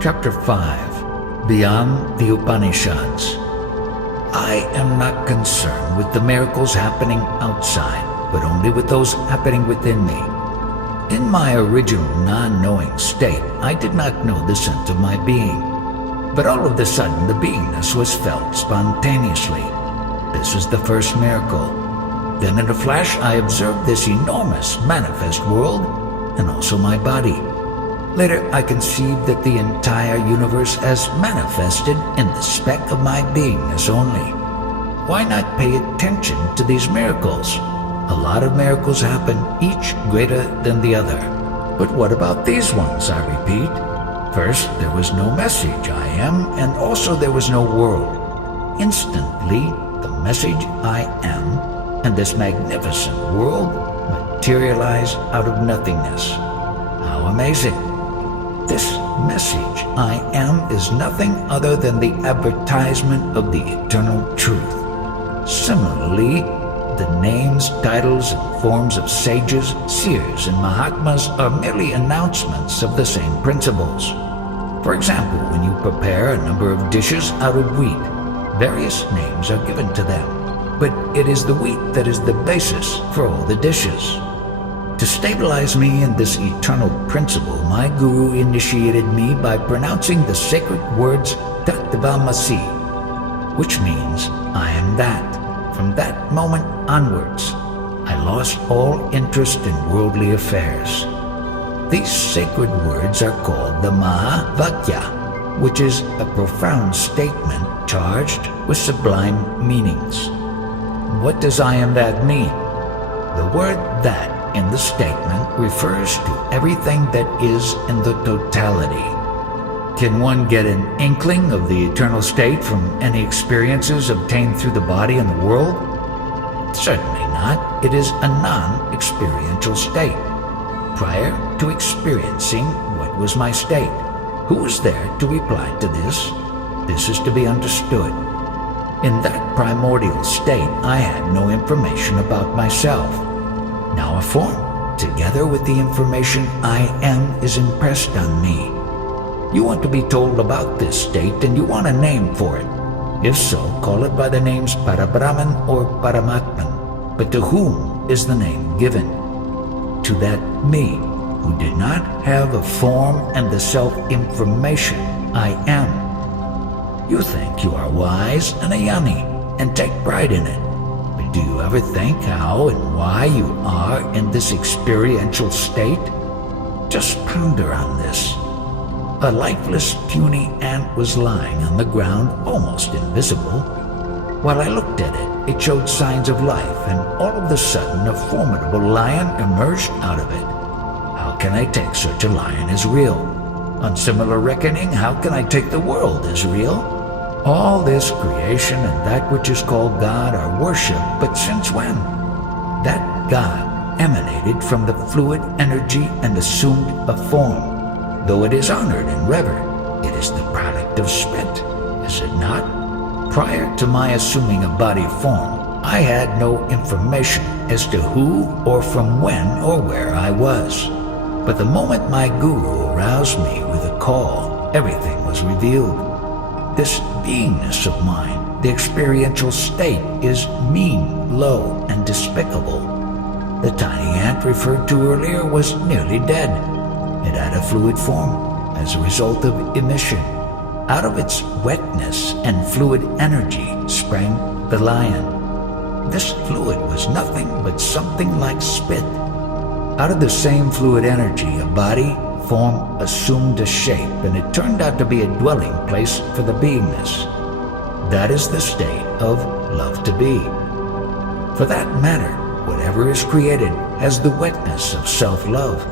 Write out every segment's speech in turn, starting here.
Chapter 5. Beyond the Upanishads. I am not concerned with the miracles happening outside, but only with those happening within me. In my original non-knowing state, I did not know the sense of my being. But all of a sudden, the beingness was felt spontaneously. This was the first miracle. Then in a flash, I observed this enormous manifest world, and also my body. Later, I conceived that the entire universe has manifested in the speck of my beingness only. Why not pay attention to these miracles? A lot of miracles happen, each greater than the other. But what about these ones, I repeat? First, there was no message, I am, and also there was no world. Instantly, the message, I am, and this magnificent world materialize out of nothingness. How amazing! This message, I am, is nothing other than the advertisement of the eternal truth. Similarly, the names, titles, and forms of sages, seers, and Mahatmas are merely announcements of the same principles. For example, when you prepare a number of dishes out of wheat, various names are given to them, but it is the wheat that is the basis for all the dishes. To stabilize me in this eternal principle, my guru initiated me by pronouncing the sacred words Tatvamasi, which means I am that. From that moment onwards, I lost all interest in worldly affairs. These sacred words are called the Mahavakya, which is a profound statement charged with sublime meanings. What does I am that mean? The word that in the statement refers to everything that is in the totality. Can one get an inkling of the eternal state from any experiences obtained through the body and the world? Certainly not. It is a non-experiential state. Prior to experiencing what was my state, who was there to reply to this? This is to be understood. In that primordial state, I had no information about myself. Now a form, together with the information I am, is impressed on me. You want to be told about this state and you want a name for it. If so, call it by the names Parabrahman or Paramatman. But to whom is the name given? To that me, who did not have a form and the self-information I am. You think you are wise and a yoni and take pride in it. But do you ever think how and why you are in this experiential state? Just ponder on this. A lifeless, puny ant was lying on the ground, almost invisible. While I looked at it, it showed signs of life, and all of a sudden a formidable lion emerged out of it. How can I take such a lion as real? On similar reckoning, how can I take the world as real? All this creation and that which is called God are worshipped, but since when? That God emanated from the fluid energy and assumed a form. Though it is honored and revered, it is the product of spit, is it not? Prior to my assuming a body form, I had no information as to who or from when or where I was. But the moment my guru aroused me with a call, everything was revealed. This beingness of mine, the experiential state, is mean, low, and despicable. The tiny ant referred to earlier was nearly dead. It had a fluid form as a result of emission. Out of its wetness and fluid energy sprang the lion. This fluid was nothing but something like spit. Out of the same fluid energy, a body, form assumed a shape, and it turned out to be a dwelling place for the beingness. That is the state of love to be. For that matter, whatever is created has the wetness of self-love,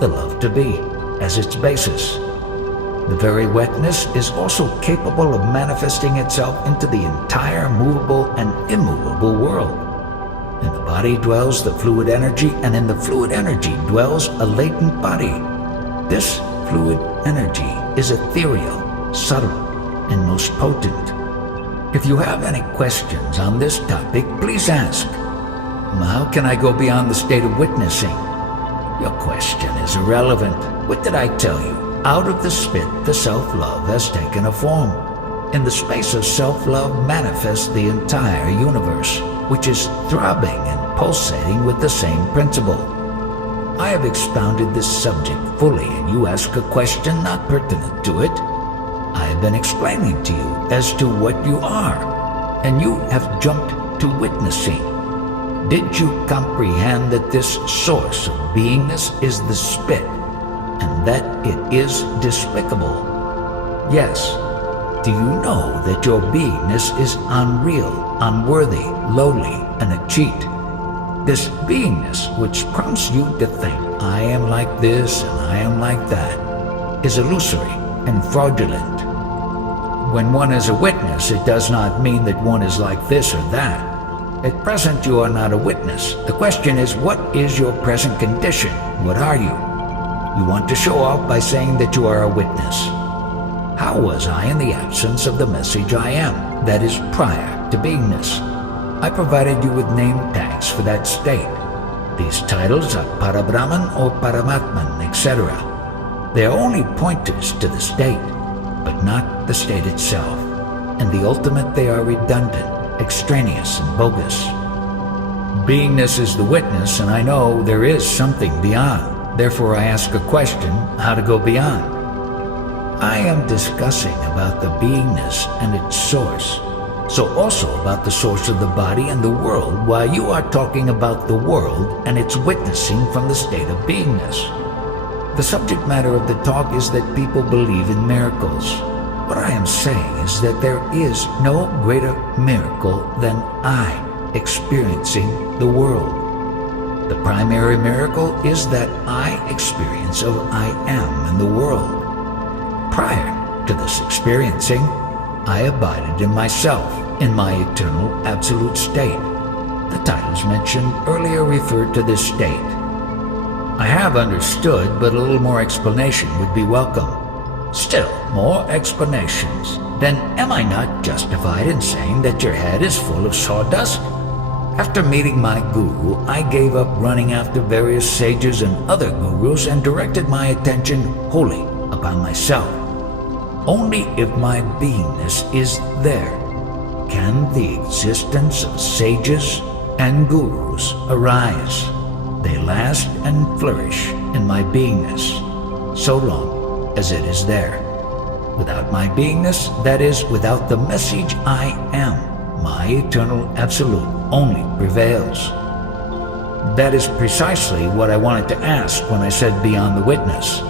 the love to be, as its basis. The very wetness is also capable of manifesting itself into the entire movable and immovable world. In the body dwells the fluid energy, and in the fluid energy dwells a latent body. This fluid energy is ethereal, subtle, and most potent. If you have any questions on this topic, please ask. How can I go beyond the state of witnessing? Your question is irrelevant. What did I tell you? out of the spit the self-love has taken a form. In the space of self-love manifests the entire universe, which is throbbing and pulsating with the same principle. I have expounded this subject fully, and you ask a question not pertinent to it. I have been explaining to you as to what you are, and you have jumped to witnessing. Did you comprehend that this source of beingness is the spit, and that it is despicable? Yes. Do you know that your beingness is unreal, unworthy, lowly, and a cheat? This beingness which prompts you to think, I am like this and I am like that, is illusory and fraudulent. When one is a witness, it does not mean that one is like this or that. At present, you are not a witness. The question is, what is your present condition? What are you? You want to show off by saying that you are a witness. How was I in the absence of the message I am, that is prior to beingness? I provided you with name tags for that state. These titles are Parabrahman or Paramatman, etc. They are only pointers to the state, but not the state itself. And the ultimate, they are redundant, extraneous, and bogus. Beingness is the witness, and I know there is something beyond. Therefore I ask a question, how to go beyond. I am discussing about the beingness and its source, so also about the source of the body and the world, while you are talking about the world and its witnessing from the state of beingness. The subject matter of the talk is that people believe in miracles. What I am saying is that there is no greater miracle than I experiencing the world. The primary miracle is that I experience of I am in the world. Prior to this experiencing, I abided in myself, in my eternal absolute state. The titles mentioned earlier referred to this state. I have understood, but a little more explanation would be welcome. Still more explanations. Then am I not justified in saying that your head is full of sawdust? After meeting my guru, I gave up running after various sages and other gurus and directed my attention wholly upon myself. Only if my beingness is there can the existence of sages and gurus arise. They last and flourish in my beingness, so long as it is there. Without my beingness, that is, without the message I am, my eternal absolute only prevails. That is precisely what I wanted to ask when I said beyond the witness.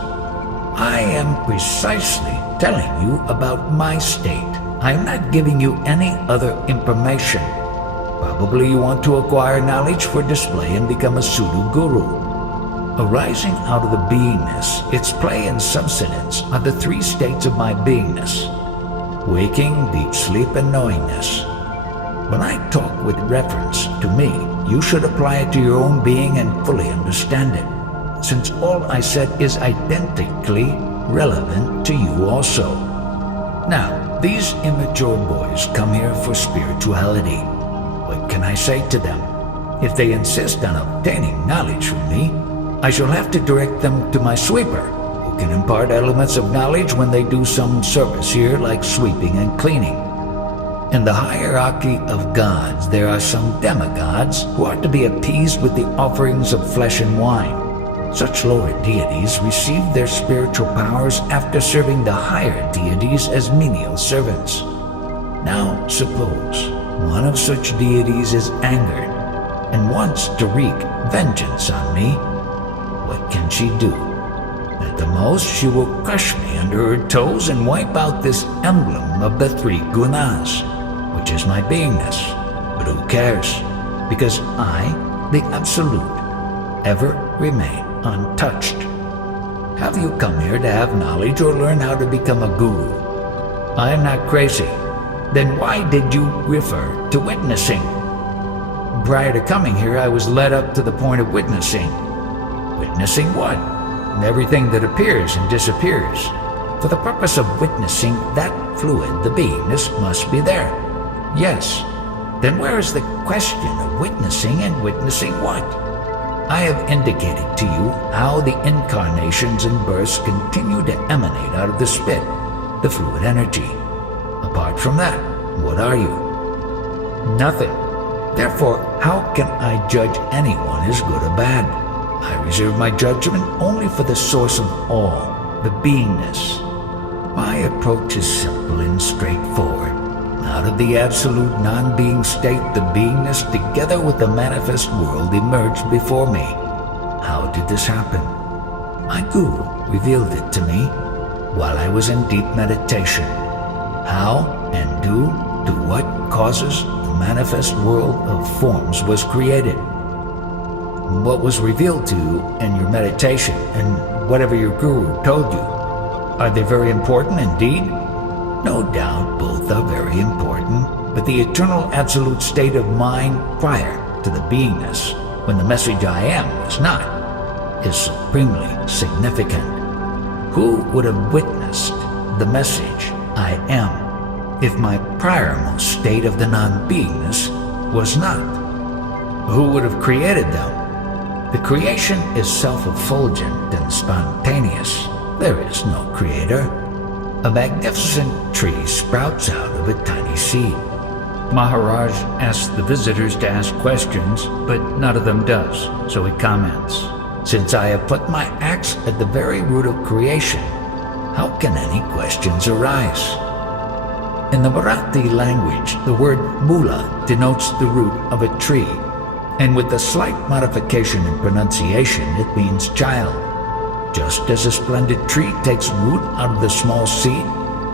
I am precisely telling you about my state. I am not giving you any other information. Probably you want to acquire knowledge for display and become a pseudo guru. Arising out of the beingness, its play and subsidence are the three states of my beingness: waking, deep sleep, and knowingness. When I talk with reference to me, you should apply it to your own being and fully understand it, since all I said is identically relevant to you also. Now, these immature boys come here for spirituality. What can I say to them? If they insist on obtaining knowledge from me, I shall have to direct them to my sweeper, who can impart elements of knowledge when they do some service here, like sweeping and cleaning. In the hierarchy of gods, there are some demigods who are to be appeased with the offerings of flesh and wine. Such lower deities receive their spiritual powers after serving the higher deities as menial servants. Now, suppose one of such deities is angered and wants to wreak vengeance on me. What can she do? At the most, she will crush me under her toes and wipe out this emblem of the three gunas, which is my beingness. But who cares? Because I, the Absolute, ever remain untouched. Have you come here to have knowledge or learn how to become a guru? I am not crazy. Then why did you refer to witnessing? Prior to coming here, I was led up to the point of witnessing. Witnessing what? Everything that appears and disappears. For the purpose of witnessing that fluid, the beingness must be there. Yes. Then where is the question of witnessing and witnessing what? I have indicated to you how the incarnations and births continue to emanate out of the spit, the fluid energy. Apart from that, what are you? Nothing. Therefore, how can I judge anyone as good or bad? I reserve my judgment only for the source of all, the beingness. My approach is simple and straightforward. Out of the absolute non-being state, the beingness together with the manifest world emerged before me. How did this happen? My guru revealed it to me while I was in deep meditation. How and due to what causes the manifest world of forms was created. What was revealed to you in your meditation and whatever your guru told you, are they very important indeed? No doubt both are very important, but the eternal absolute state of mind prior to the beingness, when the message I am was not, is supremely significant. Who would have witnessed the message I am if my priormost state of the non-beingness was not? Who would have created them? The creation is self-effulgent and spontaneous. There is no creator. A magnificent tree sprouts out of a tiny seed. Maharaj asks the visitors to ask questions, but none of them does, so he comments, "Since I have put my axe at the very root of creation, how can any questions arise?" In the Marathi language, the word mula denotes the root of a tree, and with a slight modification in pronunciation, it means child. Just as a splendid tree takes root out of the small seed,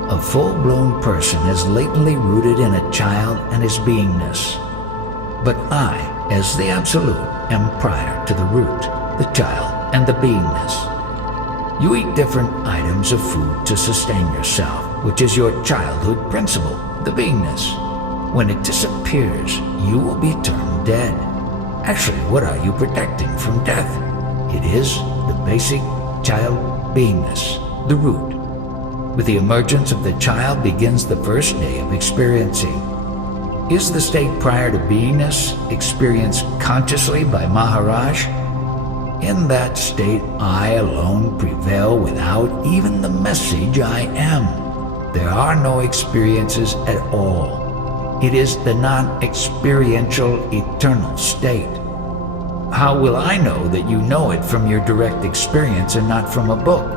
a full-blown person is latently rooted in a child and his beingness. But I, as the Absolute, am prior to the root, the child, and the beingness. You eat different items of food to sustain yourself, which is your childhood principle, the beingness. When it disappears, you will be termed dead. Actually, what are you protecting from death? It is the basic child beingness, the root. With the emergence of the child begins the first day of experiencing. Is the state prior to beingness experienced consciously by Maharaj? In that state, I alone prevail without even the message I am. There are no experiences at all. It is the non-experiential eternal state. How will I know that you know it from your direct experience and not from a book?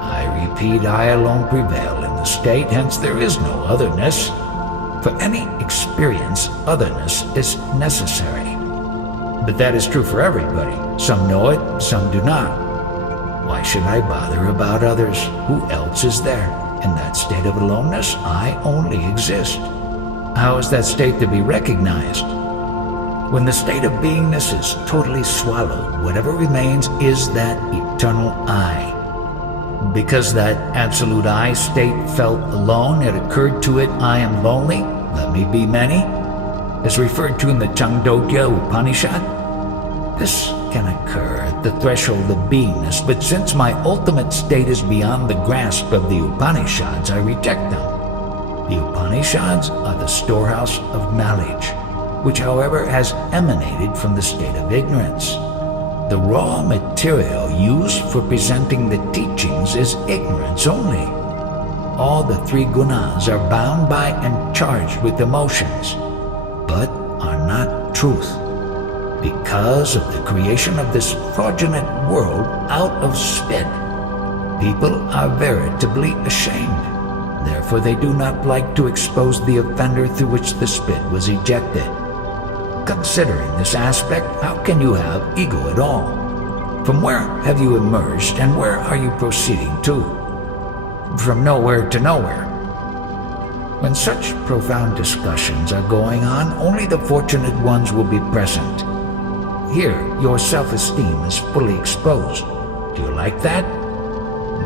I repeat, I alone prevail in the state, hence there is no otherness. For any experience, otherness is necessary. But that is true for everybody. Some know it, some do not. Why should I bother about others? Who else is there? In that state of aloneness, I only exist. How is that state to be recognized? When the state of beingness is totally swallowed, whatever remains is that eternal I. Because that absolute I state felt alone, it occurred to it, I am lonely, let me be many, as referred to in the Chandogya Upanishad. This can occur at the threshold of beingness, but since my ultimate state is beyond the grasp of the Upanishads, I reject them. The Upanishads are the storehouse of knowledge, which however has emanated from the state of ignorance. The raw material used for presenting the teachings is ignorance only. All the three gunas are bound by and charged with emotions, but are not truth. Because of the creation of this fraudulent world out of spit, people are veritably ashamed. Therefore they do not like to expose the offender through which the spit was ejected. Considering this aspect, how can you have ego at all? From where have you emerged and where are you proceeding to? From nowhere to nowhere. When such profound discussions are going on, only the fortunate ones will be present. Here, your self-esteem is fully exposed. Do you like that?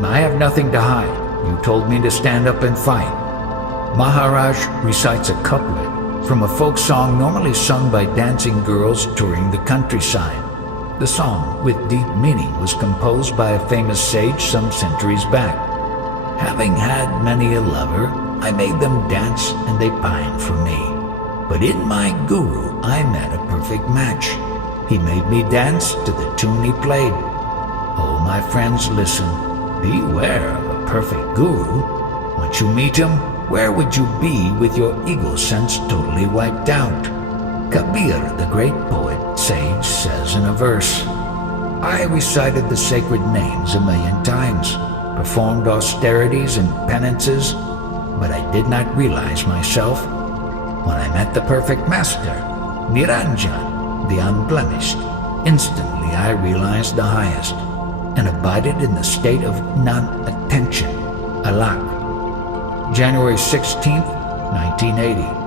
I have nothing to hide. You told me to stand up and fight. Maharaj recites a couplet from a folk song normally sung by dancing girls touring the countryside. The song, with deep meaning, was composed by a famous sage some centuries back. Having had many a lover, I made them dance and they pined for me. But in my guru I met a perfect match. He made me dance to the tune he played. Oh, my friends, listen. Beware of a perfect guru. Once you meet him, where would you be with your ego sense totally wiped out? Kabir, the great poet, sage, says in a verse, I recited the sacred names 1,000,000 times, performed austerities and penances, but I did not realize myself. When I met the perfect master, Niranjan, the unblemished, instantly I realized the highest, and abided in the state of non-attention, alak. January 16th, 1980.